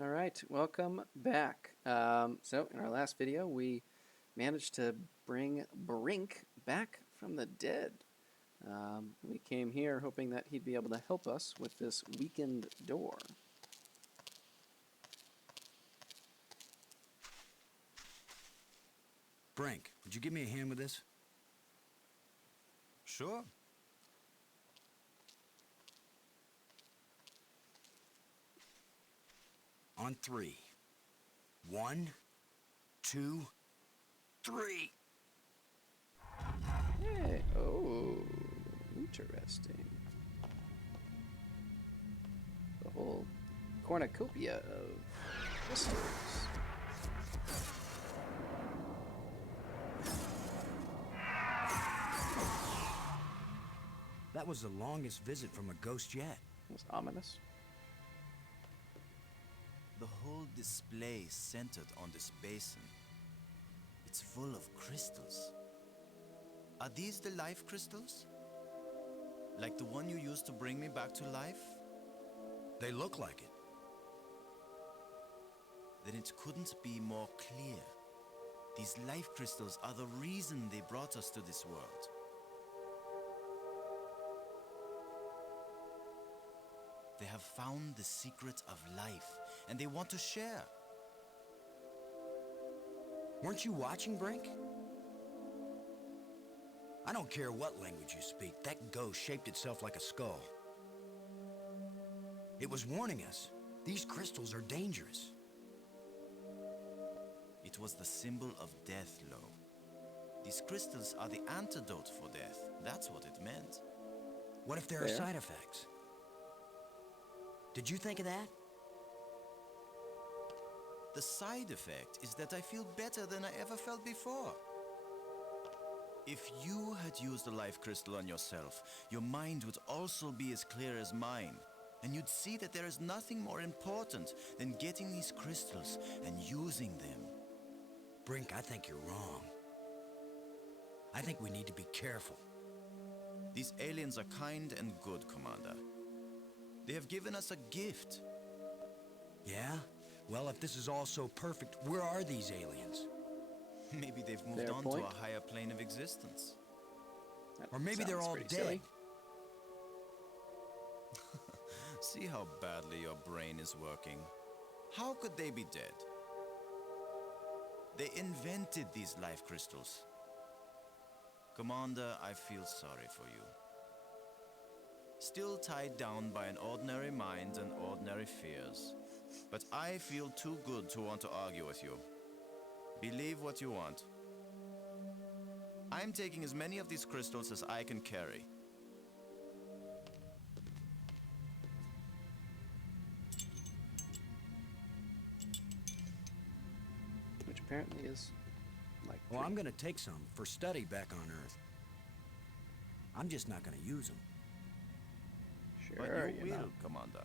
All right, welcome back. So, in our last video, we managed to bring Brink back from the dead. We came here hoping that he'd be able to help us with this weakened door. Brink, would you give me a hand with this? Sure. On three. 1, 2, 3. Hey, oh, interesting. The whole cornucopia of crystals. That was the longest visit from a ghost yet. It was ominous. The whole display is centered on this basin. It's full of crystals. Are these the life crystals? Like the one you used to bring me back to life? They look like it. Then it couldn't be more clear. These life crystals are the reason they brought us to this world. They have found the secret of life, and they want to share. Weren't you watching, Brink? I don't care what language you speak, that ghost shaped itself like a skull. It was warning us. These crystals are dangerous. It was the symbol of death, Lo. These crystals are the antidote for death. That's what it meant. What if there are Fair. side effects? Did you think of that? The side effect is that I feel better than I ever felt before. If you had used a life crystal on yourself, your mind would also be as clear as mine. And you'd see that there is nothing more important than getting these crystals and using them. Brink, I think you're wrong. I think we need to be careful. These aliens are kind and good, Commander. They have given us a gift. Yeah? Well, if this is all so perfect, where are these aliens? Maybe they've moved Fair on point. to a higher plane of existence. That Or maybe they're sounds all pretty dead. silly. See how badly your brain is working. How could they be dead? They invented these life crystals. Commander, I feel sorry for you. Still tied down by an ordinary mind and ordinary fears. But I feel too good to want to argue with you. Believe what you want. I'm taking as many of these crystals as I can carry. Which apparently is like. Well, I'm gonna take some for study back on Earth. I'm just not gonna use them. Sure, But you you're will, not. Commander.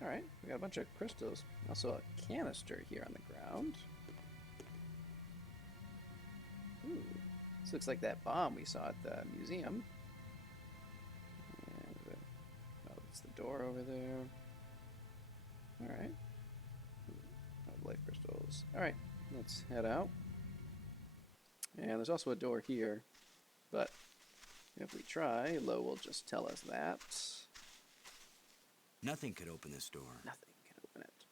All right, we got a bunch of crystals. Also a canister here on the ground. Ooh, this looks like that bomb we saw at the museum. And, oh, it's the door over there. All right. Oh, life crystals. All right, let's head out. And there's also a door here, but if we try, Lo will just tell us that. Nothing could open this door. Nothing can open it.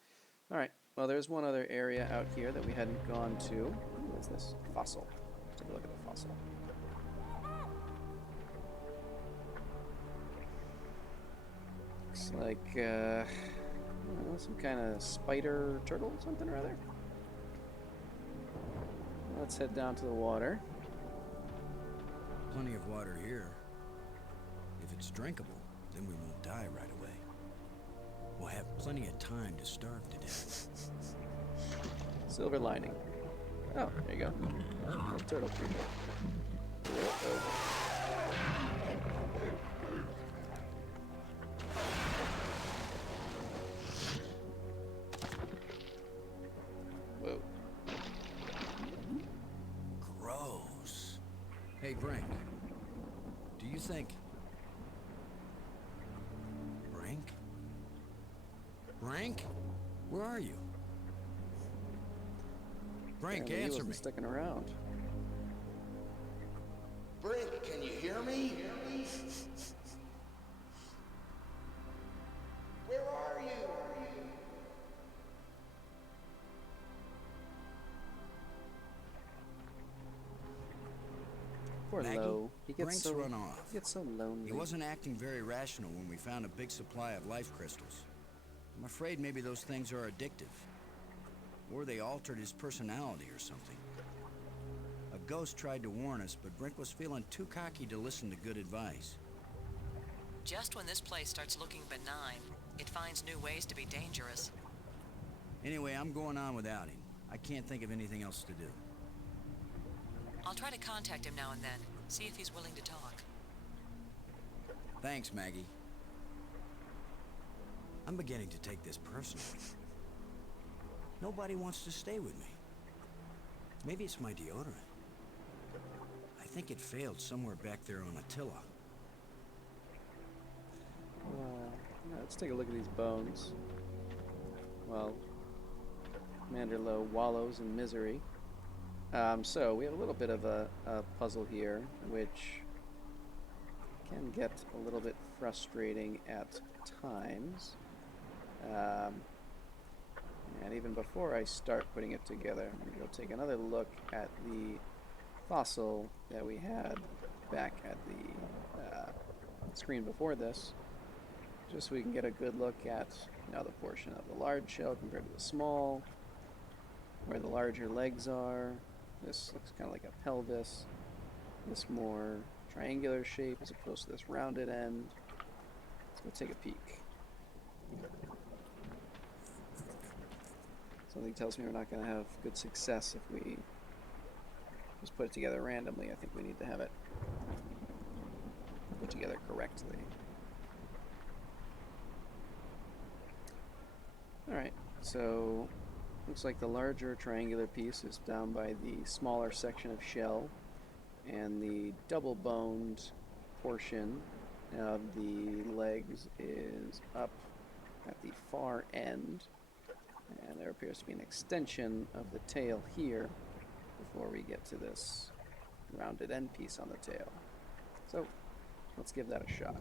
All right. Well, there's one other area out here that we hadn't gone to. What's this? Fossil. Let's take a look at the fossil. Looks like I don't know, some kind of spider turtle, something or other. Let's head down to the water. Plenty of water here. If it's drinkable, then we won't die right away. We'll have plenty of time to starve to death. Silver lining. Oh, there you go. Little turtle people. Whoa. Gross. Hey, Brink. Do you think... Brink? Where are you? Brink, Apparently he answer wasn't me. sticking around. Brink, can you hear me? Where are you? Poor Maggie, Lo. He gets Brink's so run off. He gets so lonely. He wasn't acting very rational when we found a big supply of life crystals. I'm afraid maybe those things are addictive. Or they altered his personality or something. A ghost tried to warn us, but Brink was feeling too cocky to listen to good advice. Just when this place starts looking benign, it finds new ways to be dangerous. Anyway, I'm going on without him. I can't think of anything else to do. I'll try to contact him now and then, see if he's willing to talk. Thanks, Maggie. I'm beginning to take this personally. Nobody wants to stay with me. Maybe it's my deodorant. I think it failed somewhere back there on Attila. Yeah, let's take a look at these bones. Well, Commander Lo wallows in misery. So we have a little bit of a puzzle here, which can get a little bit frustrating at times. And even before I start putting it together, I'm going to go take another look at the fossil that we had back at the screen before this, just so we can get a good look at the portion of the large shell compared to the small, where the larger legs are. This looks kind of like a pelvis, this more triangular shape as opposed to this rounded end. Let's go take a peek. Something tells me we're not going to have good success if we just put it together randomly. I think we need to have it put together correctly. Alright, so looks like the larger triangular piece is down by the smaller section of shell, and the double-boned portion of the legs is up at the far end, and there appears to be an extension of the tail here before we get to this rounded end piece on the tail. So let's give that a shot.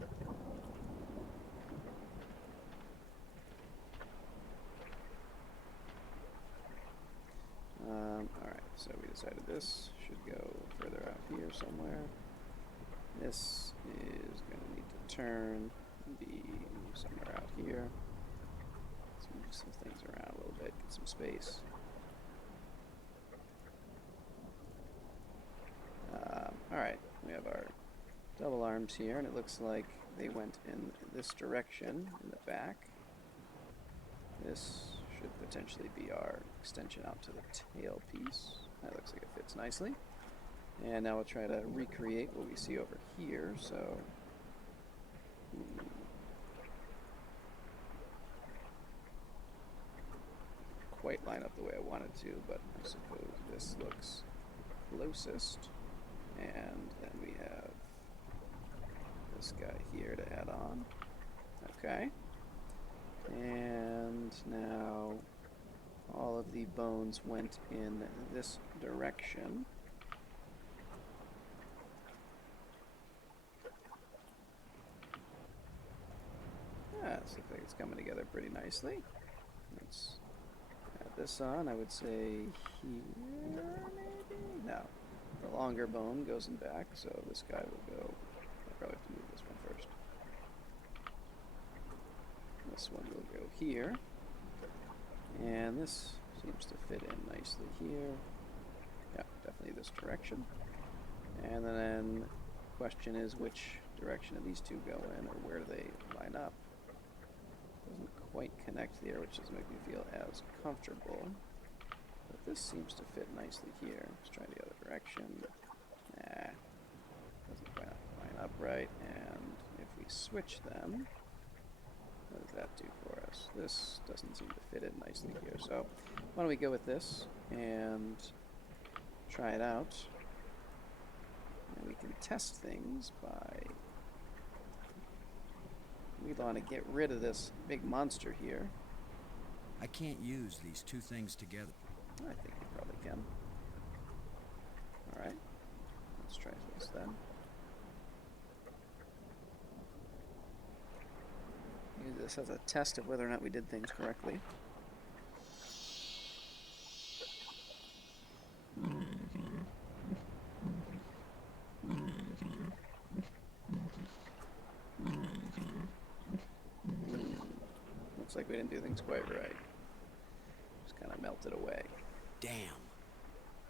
Alright, so we decided this should go further out here somewhere. This is going to need to turn and be somewhere out here. Let's move some things around a little bit, get some space. Alright, we have our double arms here, and it looks like they went in this direction in the back. This should potentially be our extension out to the tail piece. That looks like it fits nicely. And now we'll try to recreate what we see over here. So, quite line up the way I wanted to, but I suppose this looks closest. And then we have this guy here to add on. Okay. And now all of the bones went in this direction. This looks like it's coming together pretty nicely. Let's add this on. I would say here, maybe? No. The longer bone goes in back, so this guy will go. I'll probably have to move this one first. This one will go here. And this seems to fit in nicely here. Yeah, definitely this direction. And then the question is which direction do these two go in, or where do they line up? Doesn't quite connect here, which doesn't make me feel as comfortable. But this seems to fit nicely here. Let's try the other direction. Nah, doesn't quite line up right. And if we switch them, what does that do for us? This doesn't seem to fit in nicely here. So why don't we go with this and try it out. And we can test things by... We want to get rid of this big monster here. I can't use these two things together. I think you probably can. Alright. Let's try this then. Use this as a test of whether or not we did things correctly. Looks like we didn't do things quite right. Just kind of melted away. Damn.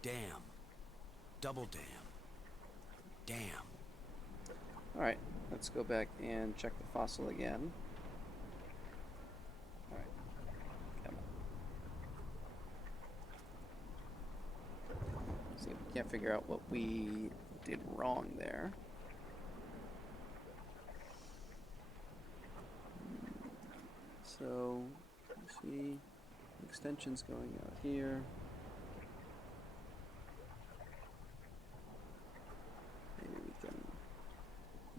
Damn. Double damn. Damn. Alright, let's go back and check the fossil again. Alright, come on. See if we can't figure out what we did wrong there. So, you see extensions going out here. Maybe we can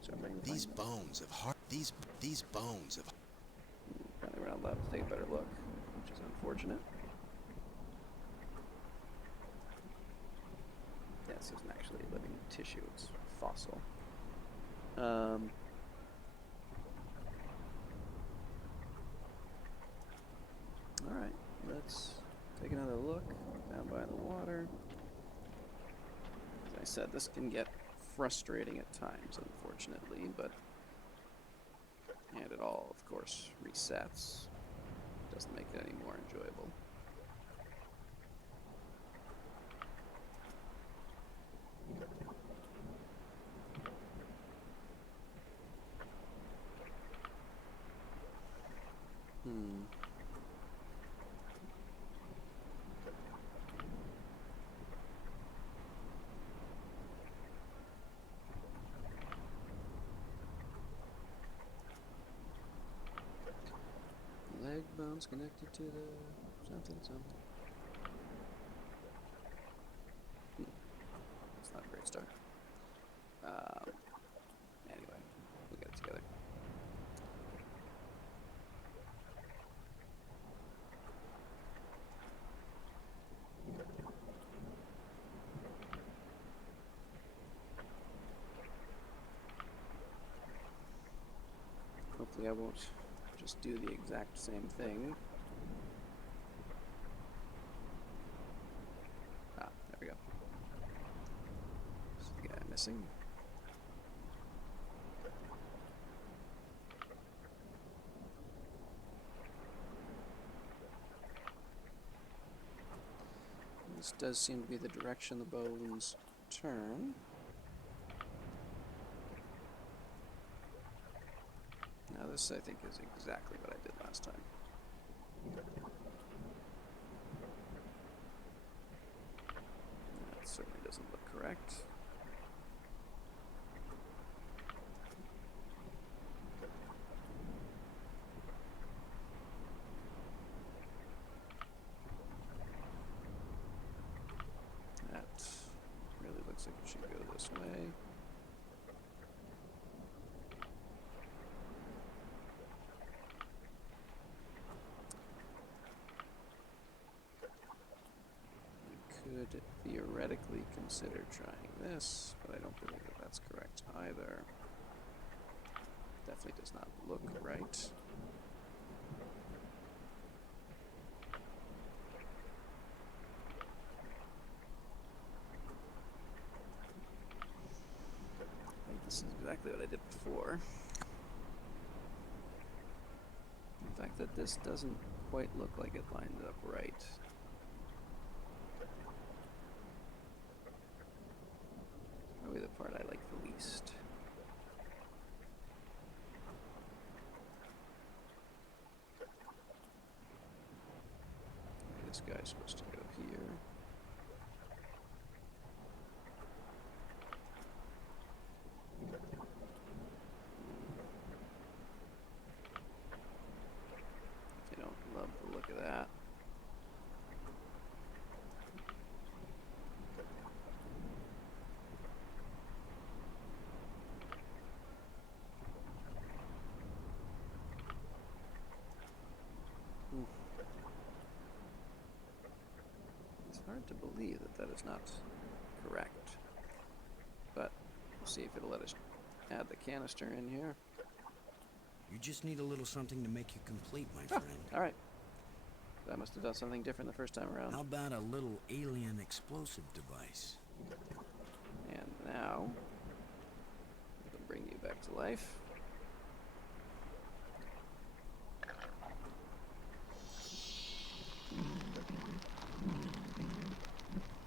use our brain to These find them. bones of heart. These bones of. Apparently we're not allowed to take a better look, which is unfortunate. Yeah, this isn't actually living tissue, it's fossil. Alright, let's take another look down by the water. As I said, this can get frustrating at times, unfortunately, but and it all, of course, resets. Doesn't make it any more enjoyable. Leg bones connected to the something. That's not a great start. Anyway, we'll get it together. Hopefully I won't just do the exact same thing. Ah, there we go. Is the guy missing? This does seem to be the direction the bones turn. Now this, I think, is exactly what I did last time. That certainly doesn't look correct. That really looks like it should go this way. Could theoretically consider trying this, but I don't believe that that's correct either. Definitely does not look right. I think this is exactly what I did before. The fact that this doesn't quite look like it lined up right. Probably the part I like the least. This guy's supposed to go here. I don't love the look of that. hard to believe that that is not correct. But we'll see if it'll let us add the canister in here. You just need a little something to make you complete, my friend. Alright. I must have done something different the first time around. How about a little alien explosive device? And now, it'll bring you back to life.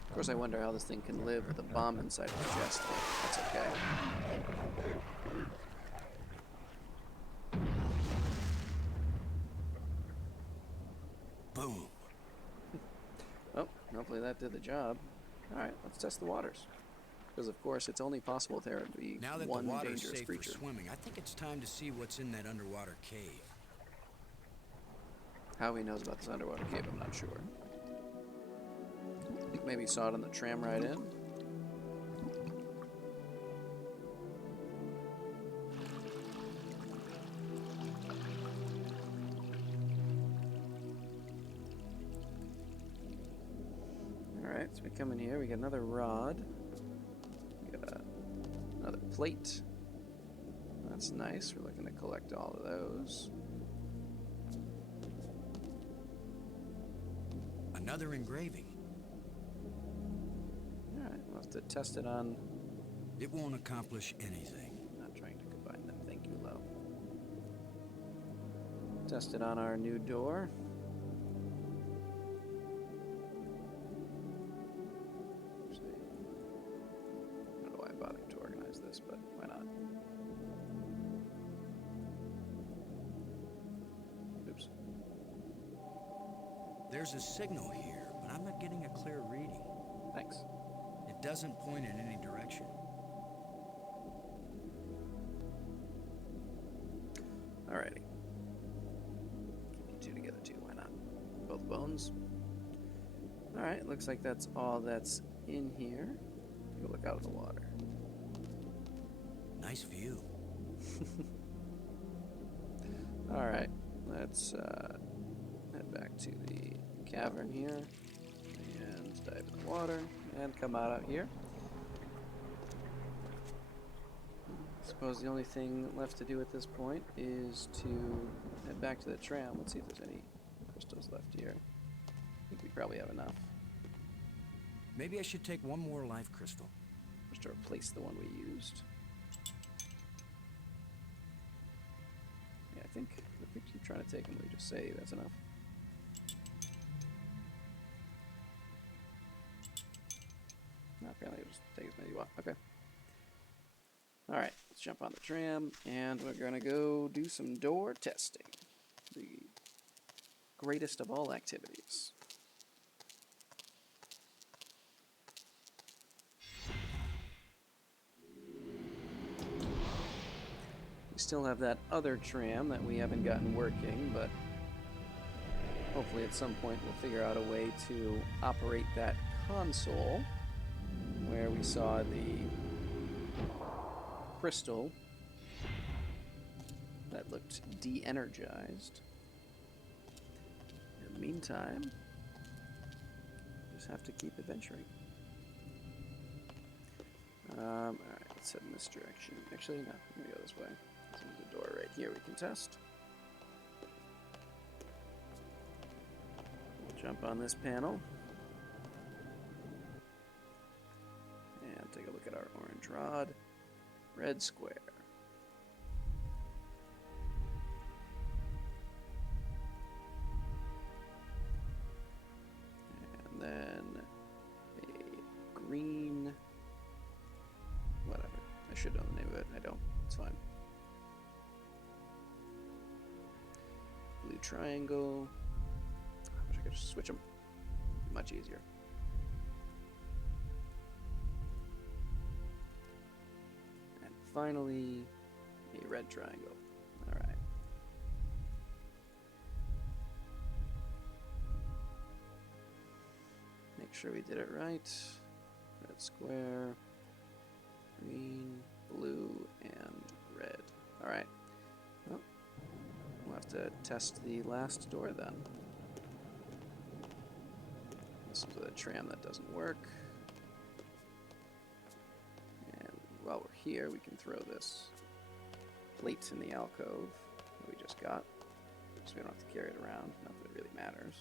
Of course, I wonder how this thing can live with a bomb inside its chest. That's okay. Boom. Oh, hopefully that did the job. Alright, let's test the waters. Because, of course, it's only possible there to be Now that one the water's dangerous safe creature. for swimming, I think it's time to see what's in that underwater cave. How he knows about this underwater cave, I'm not sure. I think maybe he saw it on the tram ride in. Alright, so we come in here, we get another rod. We got another plate. That's nice, we're looking to collect all of those. Another engraving. Alright, we'll have to test it on... It won't accomplish anything. Not trying to combine them, thank you, Lo. Test it on our new door. Actually, I don't know why I'm bothering to organize this, but why not? Oops. There's a signal here, but I'm not getting a clear reading. Thanks. It doesn't point in any direction. Alrighty. Keep you two together too, why not? Both bones. Alright, looks like that's all that's in here. Take a look out of the water. Nice view. Alright, let's head back to the cavern here and dive in the water and come out here. Suppose the only thing left to do at this point is to head back to the tram. Let's see if there's any crystals left here. I think we probably have enough. Maybe I should take one more life crystal. Just to replace the one we used. Yeah, I think if we keep trying to take them, we just say that's enough. No, apparently it'll just take as many as you want. Okay. Alright, let's jump on the tram, and we're gonna go do some door testing. The greatest of all activities. We still have that other tram that we haven't gotten working, but hopefully at some point we'll figure out a way to operate that console where we saw the crystal that looked de-energized. In the meantime, just have to keep adventuring. Alright, let's head in this direction. Actually, no, I'm gonna go this way. There's a door right here we can test. We'll jump on this panel. And take a look at our orange rod. Red square. And then a green... whatever. I should know the name of it. I don't. It's fine. Blue triangle. I wish I could just switch them. Much easier. And finally, a red triangle. Alright. Make sure we did it right. Red square. Green, blue, and red. Alright. Well, we'll have to test the last door then. This is with a tram that doesn't work. And while we're here, we can throw this plate in the alcove that we just got. So we don't have to carry it around. Not that it really matters.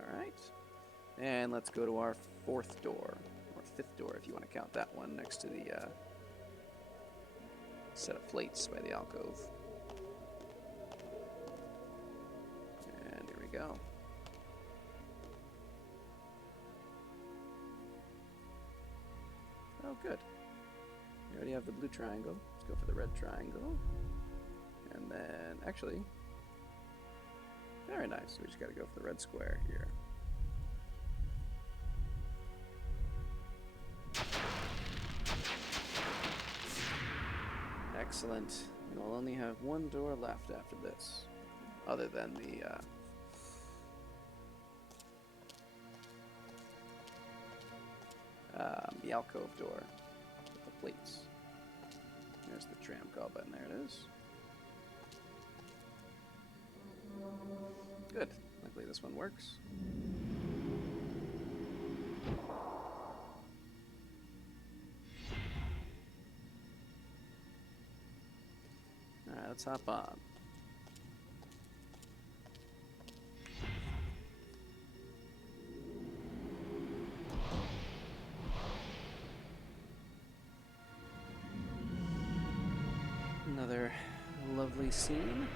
Alright. And let's go to our fourth door. Or fifth door, if you want to count that one, next to the set of plates by the alcove. And here we go. Oh, good. We already have the blue triangle. Let's go for the red triangle. And then, actually, very nice. We just got to go for the red square here. Excellent. And we'll only have one door left after this, other than the alcove door with the plates. There's the tram call button. There it is. Good. Luckily this one works. Alright, let's hop on. Another lovely scene.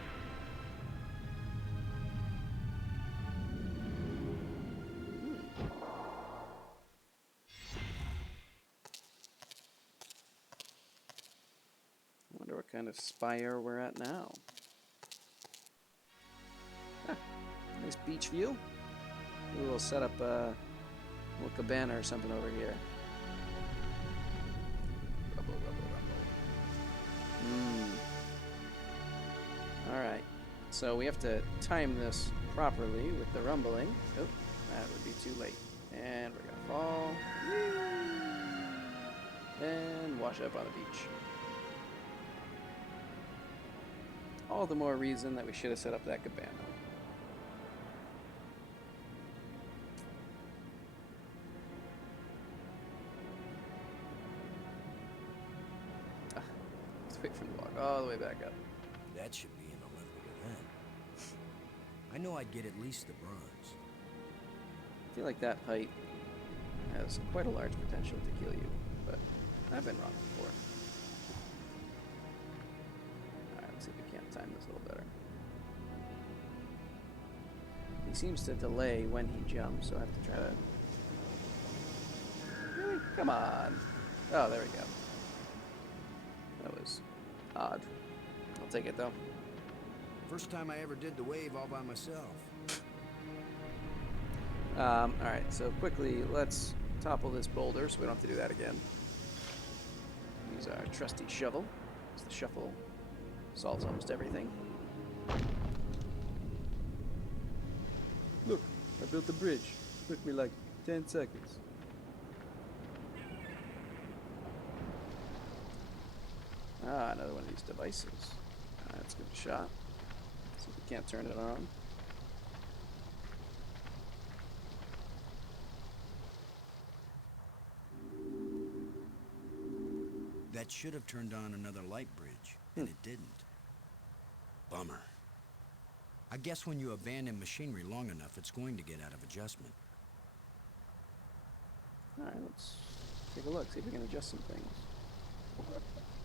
Wonder what kind of spire we're at now. Ah, nice beach view. Maybe we'll set up a little cabana or something over here. Rumble, rumble, rumble. Alright, so we have to time this properly with the rumbling. Oh, that would be too late. And we're gonna fall. And wash up on the beach. All the more reason that we should have set up that cabana. Let's wait for him to walk all the way back up. That should be an Olympic event. I know I'd get at least the bronze. I feel like that height has quite a large potential to kill you, but I've been wrong before. Alright, let's see if we can't time this a little better. He seems to delay when he jumps, so I have to try to... Really? Come on! Oh, there we go. That was odd. I'll take it, though. First time I ever did the wave all by myself. Alright, so quickly, let's topple this boulder so we don't have to do that again. Use our trusty shovel. Because the shuffle solves almost everything. Look, I built a bridge. Took me like 10 seconds. Ah, another one of these devices. Let's give it a shot. See if we can't turn it on. That should have turned on another light bridge, and it didn't. Bummer. I guess when you abandon machinery long enough, it's going to get out of adjustment. Alright, let's take a look, see if we can adjust some things.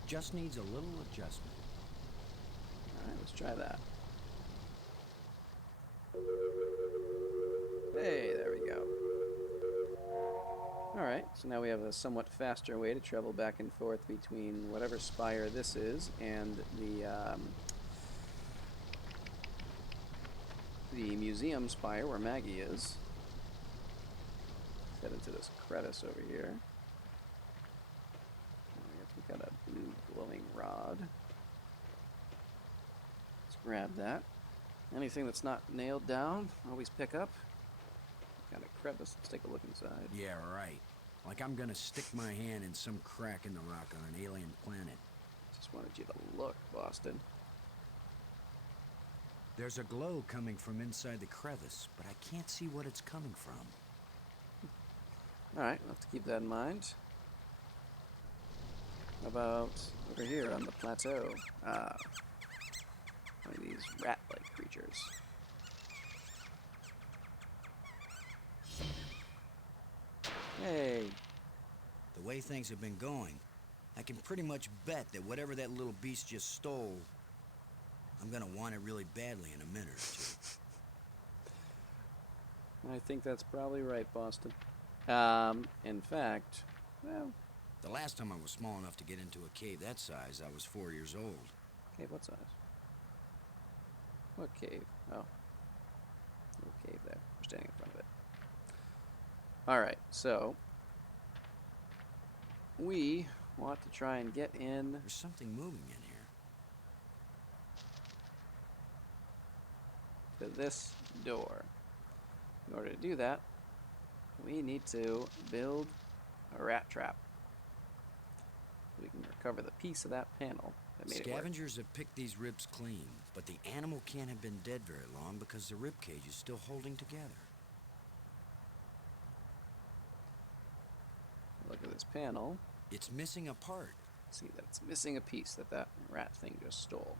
Just needs a little adjustment. Alright, let's try that. Hey, there we go. Alright, so now we have a somewhat faster way to travel back and forth between whatever spire this is and the museum spire where Maggie is. Let's head into this crevice over here. We got a blue glowing rod. Let's grab that. Anything that's not nailed down, always pick up. Kind of crevice. Let's take a look inside. Yeah, right. Like I'm gonna stick my hand in some crack in the rock on an alien planet. Just wanted you to look, Boston. There's a glow coming from inside the crevice, but I can't see what it's coming from. Alright, we'll have to keep that in mind. How about over here on the plateau? Ah, one of these rat-like creatures. Hey! The way things have been going, I can pretty much bet that whatever that little beast just stole, I'm gonna want it really badly in a minute or two. I think that's probably right, Boston. In fact, well, The last time I was small enough to get into a cave that size, I was 4 years old. cave, what size? What cave? Oh. Little cave there. We're standing in front of it. Alright, so we want to try and get in There's something moving in here. to this door. In order to do that, we need to build a rat trap. We can recover the piece of that panel that made it work. Scavengers have picked these ribs clean, but the animal can't have been dead very long because the rib cage is still holding together. Look at this panel. It's missing a part. See that it's missing a piece that rat thing just stole.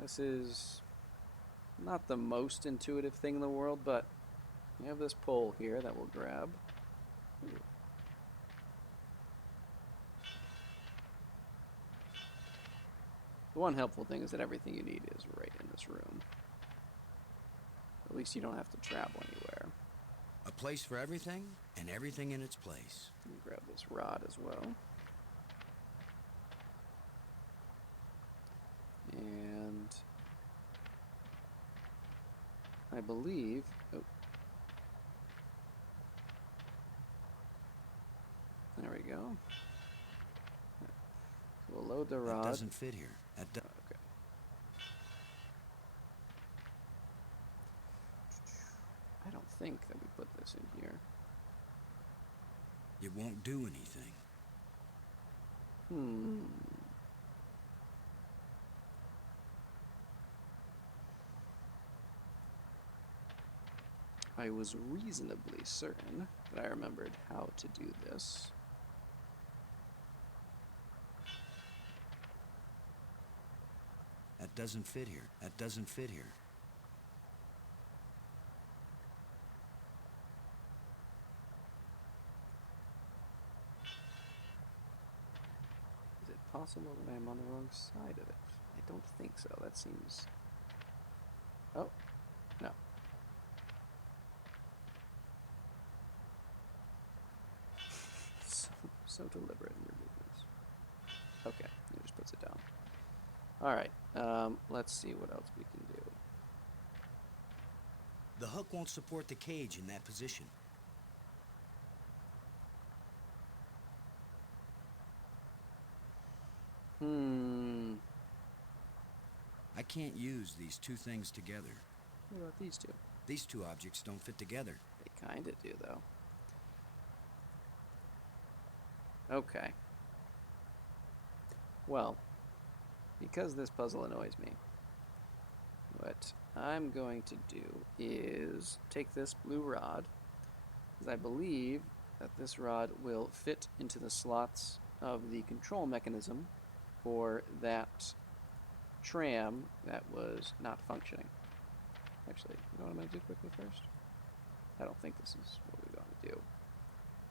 This is not the most intuitive thing in the world, but we have this pole here that we'll grab. Ooh. The one helpful thing is that everything you need is right in this room. At least you don't have to travel anywhere. A place for everything, and everything in its place. Let me grab this rod as well. And I believe, oh, there we go. So we'll load the That rod. doesn't fit here. Okay. I don't think that we put this in here. It won't do anything. I was reasonably certain that I remembered how to do this. That doesn't fit here. That doesn't fit here. Is it possible that I'm on the wrong side of it? I don't think so. That seems... Oh, no. So deliberate in your movements. Okay, he just puts it down. Alright, let's see what else we can do. The hook won't support the cage in that position. I can't use these two things together. What about these two? These two objects don't fit together. They kinda do, though. Okay. Well, because this puzzle annoys me, what I'm going to do is take this blue rod, because I believe that this rod will fit into the slots of the control mechanism for that tram that was not functioning. Actually, you know what I'm going to do quickly first? I don't think this is what we're going to do,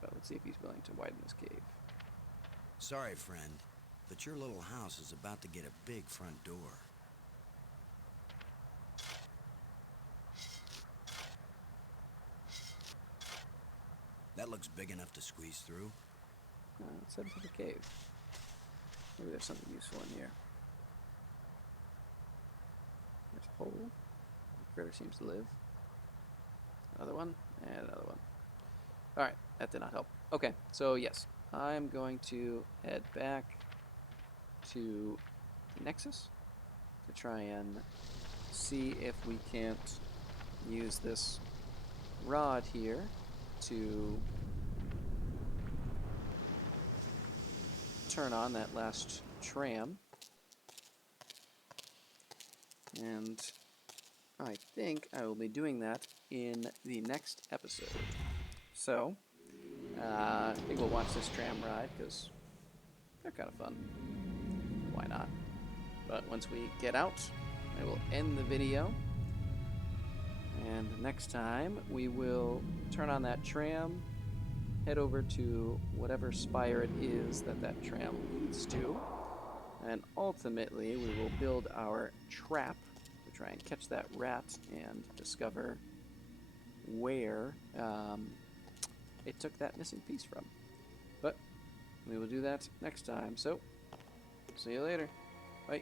but let's see if he's willing to widen this cave. Sorry, friend, but your little house is about to get a big front door. That looks big enough to squeeze through. Let's head to the cave. Maybe there's something useful in here. There's a hole. The critter seems to live. Another one, and another one. Alright, that did not help. Okay, so yes, I'm going to head back to the Nexus to try and see if we can't use this rod here to turn on that last tram. And I think I will be doing that in the next episode. So, I think we'll watch this tram ride because they're kind of fun. Why not? But once we get out, I will end the video. And next time, we will turn on that tram, head over to whatever spire it is that that tram leads to, and ultimately we will build our trap to try and catch that rat and discover where it took that missing piece from. But we will do that next time, so see you later. Bye.